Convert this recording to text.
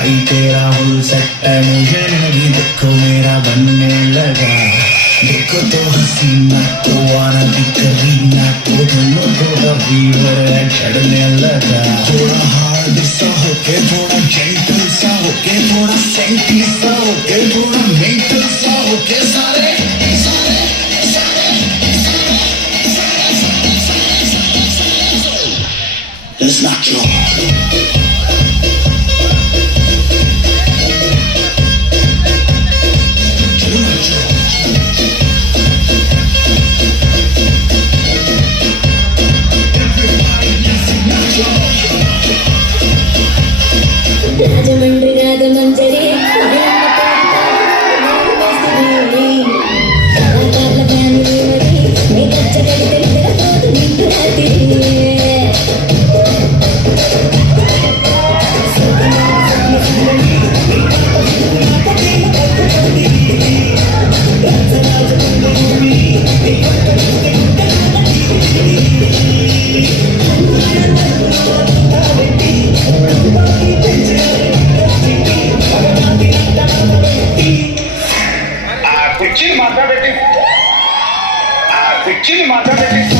भाई तेरा full set है मुझे नहीं देखो मेरा बनने लगा देखो तो हसीना तो आना भी करीना तो दोनों थोड़ा फीवर है चढ़ने लगा थोड़ा हार्ड सा होके थोड़ा जेंटल सा होके थोड़ा सेंटी सा होके थोड़ा मेंटल सा होके सारे Let's not draw. రాజమండ్రి మంజరి కళాకారుల ఫ్యామిలీ మరి మీ కచ్చగడి తెలియకపోతు నిండు రాత్రి కుర్చీని మాట్లాడబెట్టి